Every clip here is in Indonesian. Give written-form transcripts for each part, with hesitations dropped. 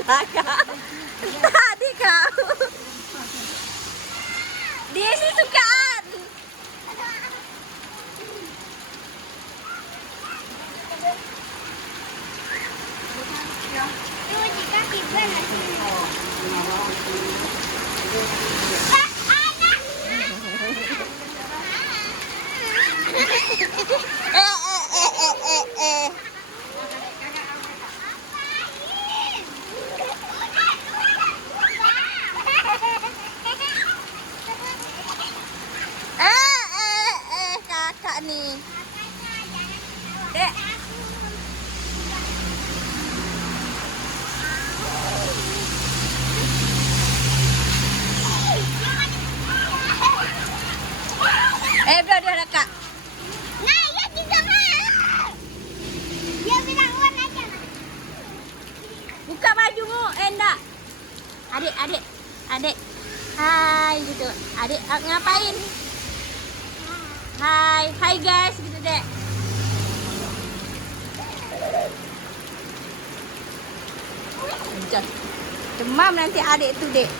lah kak. Tadi kak. Dia sih sukaan. Kakak nih. Dek. Udah kak. Nah, ya juga mau. Dia bilang wan aja. Buka bajumu, enggak. Adik. Hai gitu. Adik ngapain? Hai guys gitu dek. Demam nanti adik itu dek.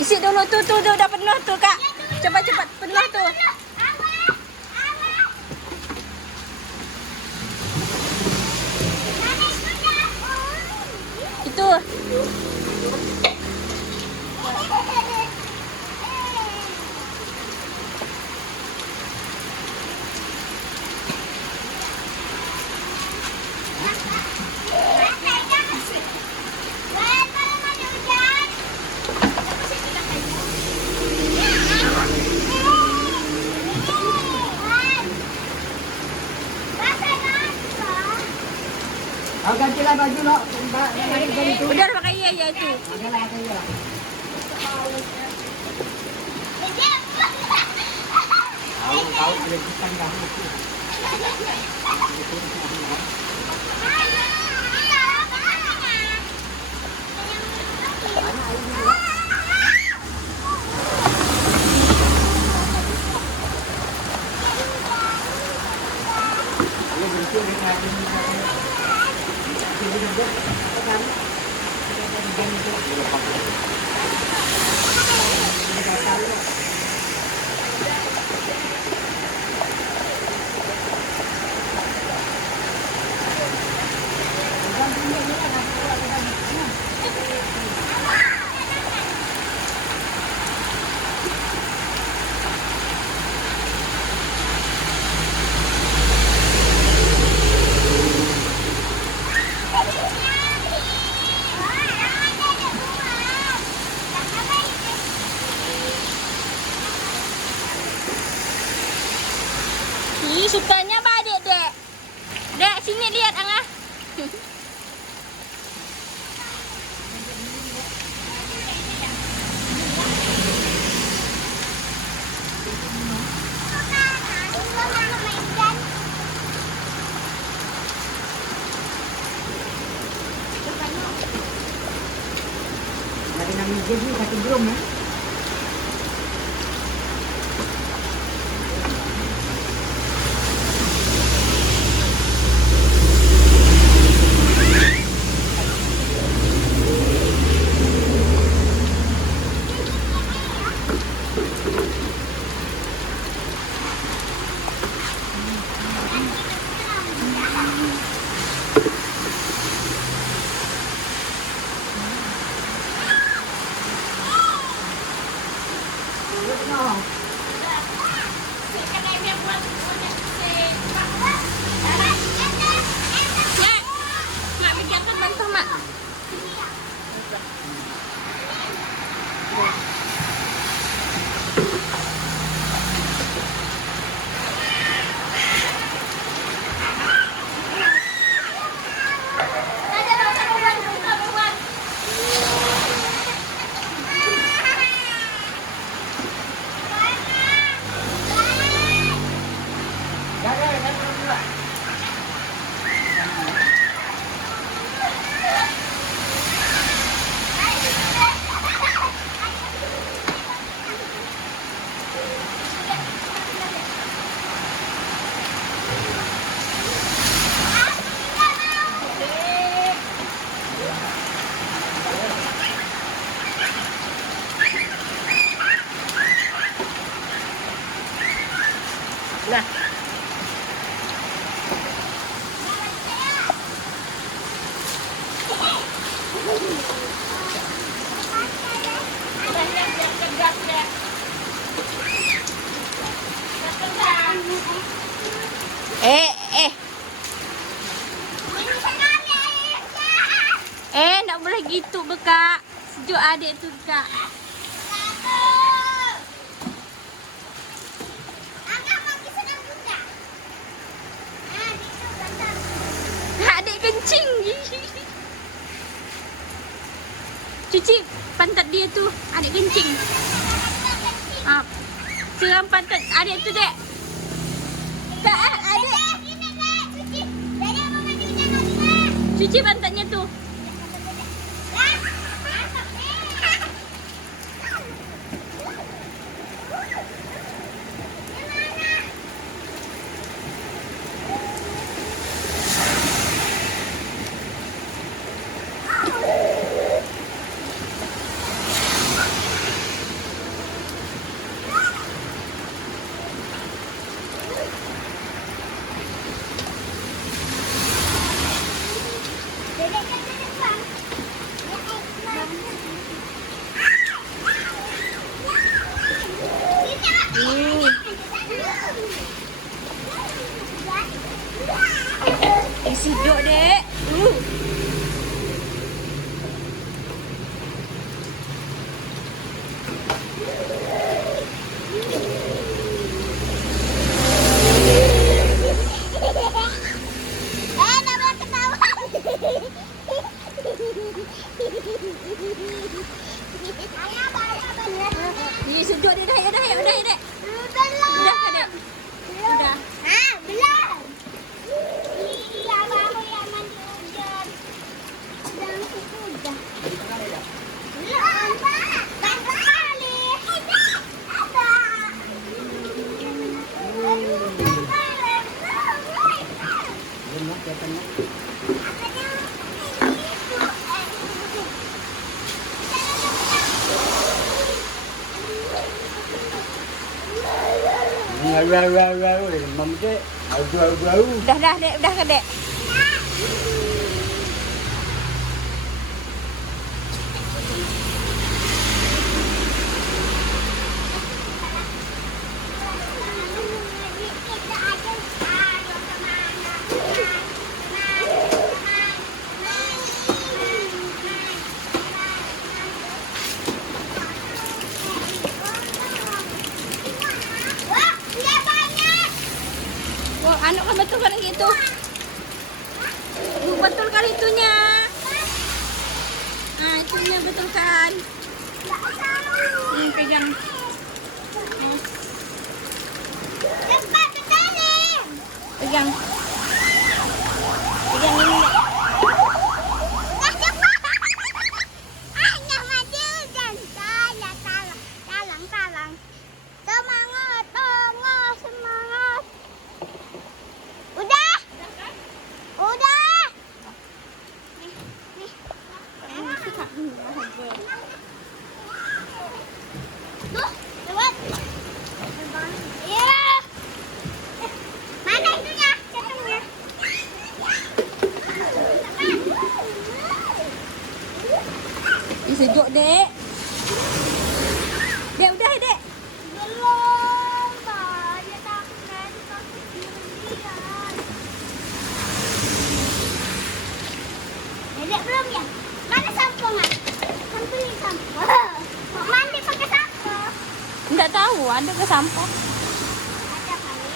Isi dulu tuh udah penuh tuh kak. Cepat penuh tuh. Itu. Gantilah baju lo. Udah pakai iya itu. Tahu kelihatan kamu. Ih, sukanya apa dek? Dek, sini lihat Angah. Lagi nangis jadi satu drum ya. Mak bikin bantu mak. Lah. Eh. Nak boleh gitu Kak. Sejuk adik tu Kak. Adik kencing. Cuci pantat dia tu. Adik kencing. Siram pantat adik tu, Dek. Tak, adik. Cuci pantatnya tu. Sejuk, Dek. Ini sejuk dia dah, ya dah, Dek. Dah ke, Dek? Dah. Belum. Iya, baru yang mandi hujan. Dan sudah. Belum, Pak. Bantu kali. Ada. Dah, Dek. Dah ke, Dek? Wah, dia banyak. Wah, anu kan betul kan gitu. Betul kan itunya. Itunya betul kan. Pegang. Cepat betulin. Pegang. Pegang ini. Dah cepat. Ayah maju dan saya talang. Semangat, semangat. Udah. Tuh, lewat. Iya. Mana itunya? Cetungnya. Ini sejuk, Dek. Dek, udah, Dek. Belum, Pak. Dia takut nanti takut sendirian. Dedek belum ya? Mana sampoan? Sampulin sampo. Mau mandi pakai sampo? Enggak tahu, ada ke sampah. Ada kali.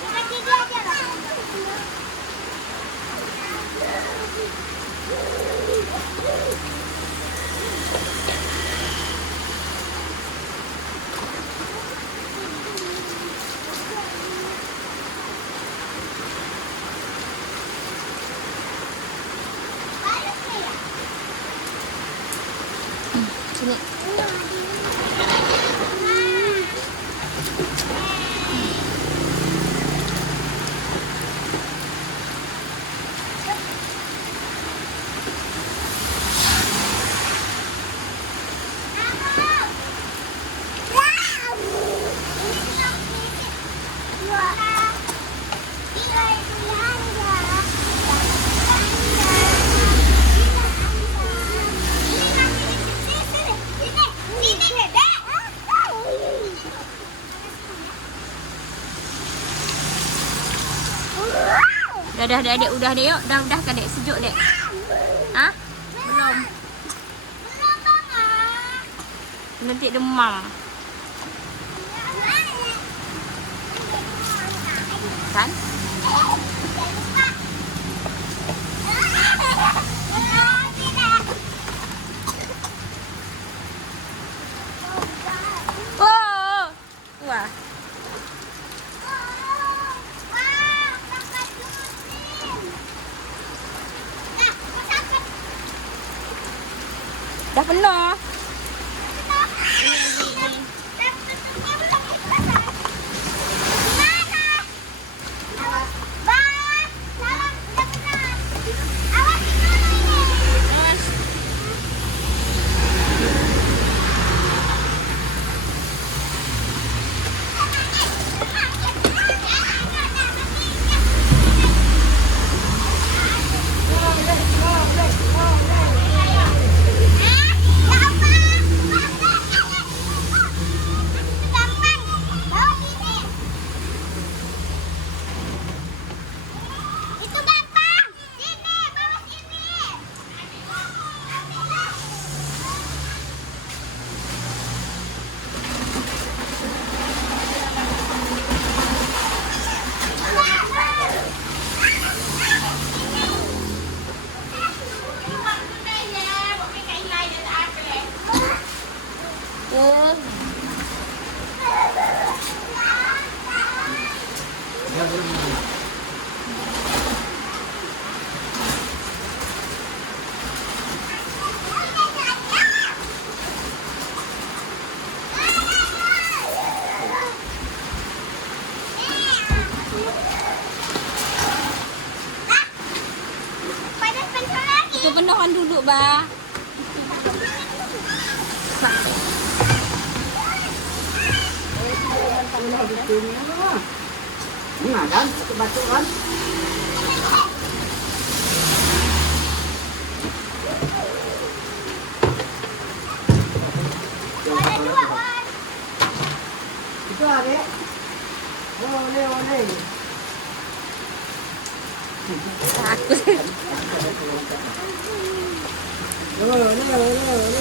Buka gigi aja lah. Balusnya ya? Sini. Udah deh adik, udah deh yuk. Udah kan dek, sejuk dek. Hah? Belum. Belum, Mama. Nanti demam. Kan? Oh. Wah. Dah penuh. Itu penuhan dulu, Bah. Nah kan, batu kan. Ada dua, Wan. Itu ada. Oleh. Oleh.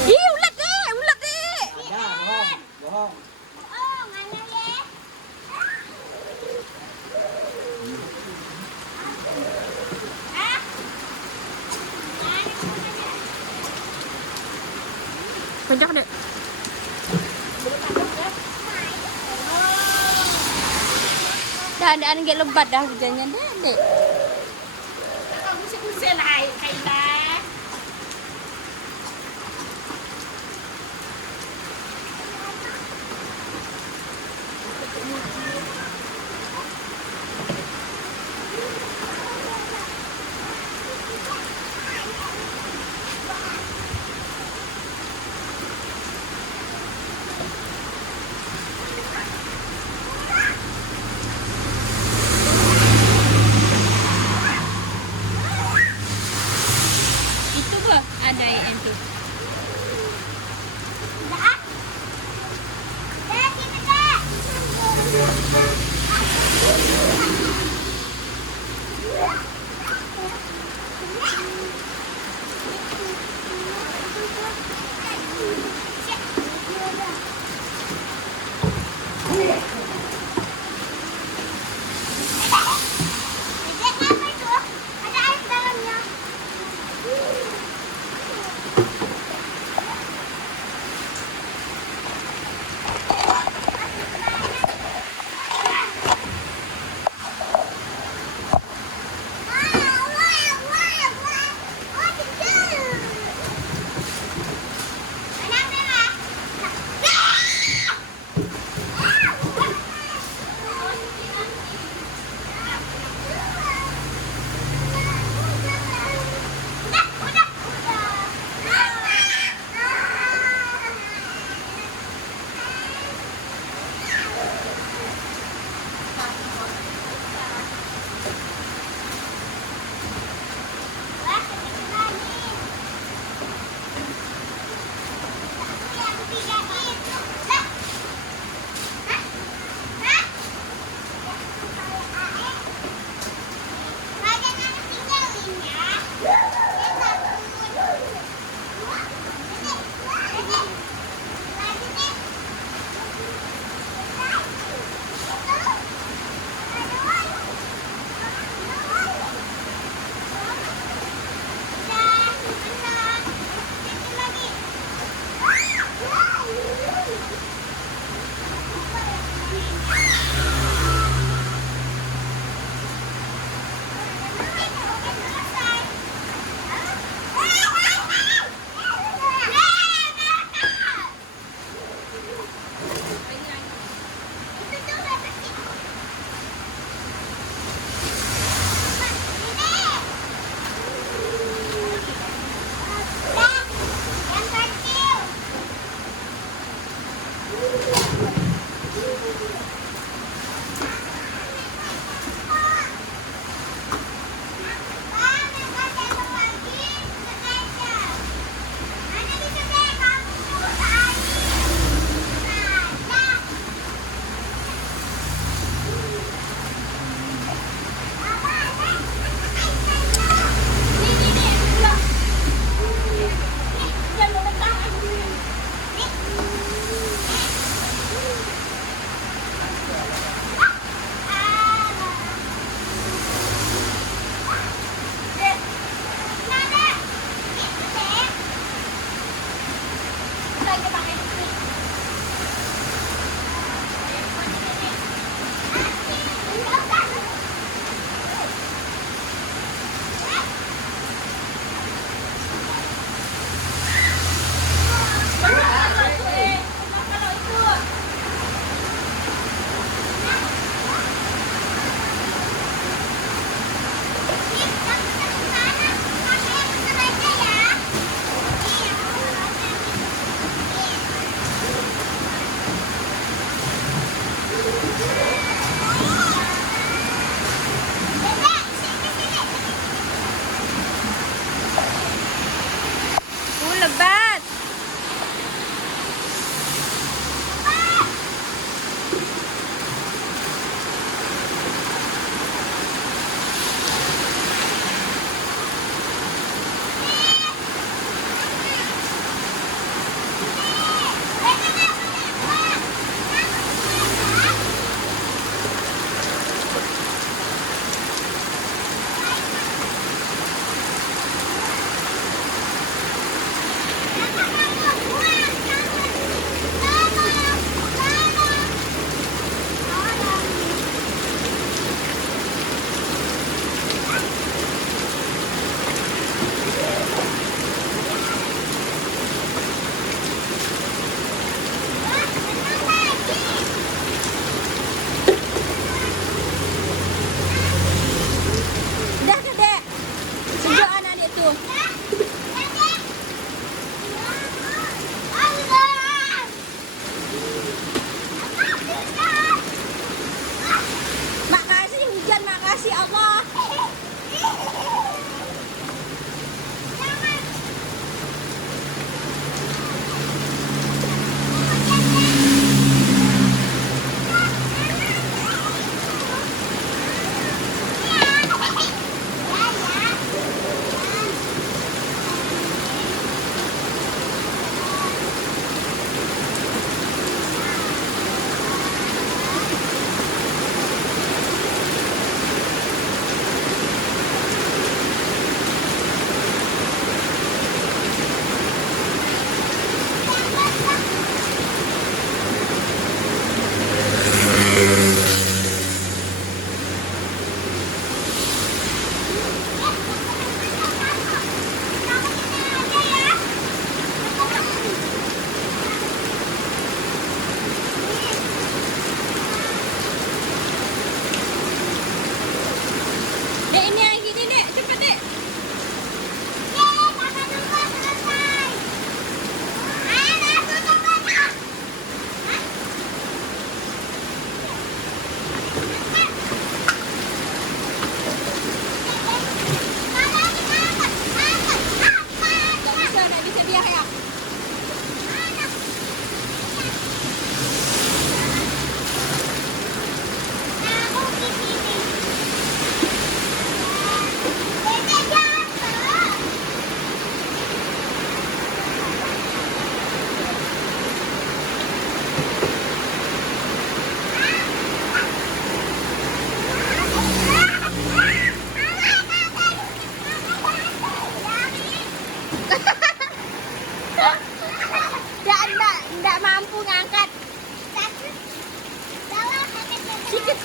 Ih, ulat deh. Ada, bohong. Oh, mana ya? Kencang dek. Dah ada angin lebat dah hujannya deh, dek. Usir lại hay là Itu bah ada yang tu.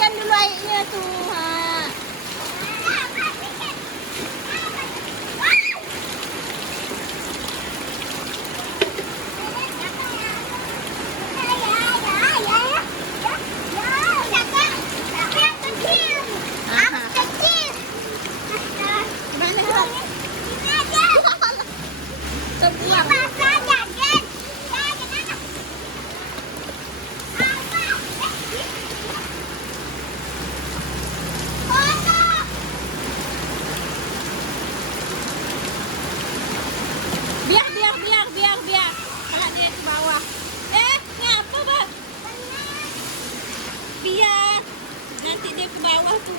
Simpan dulu airnya tuh. Ha. Mana hak? Sebuah. Biar. Kalau dia ke bawah. Ngapa, Bang? Biar. Nanti dia ke bawah tuh.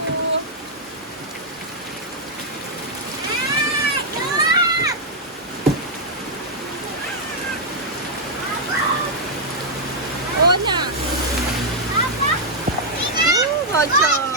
Oh, nak. Bocor.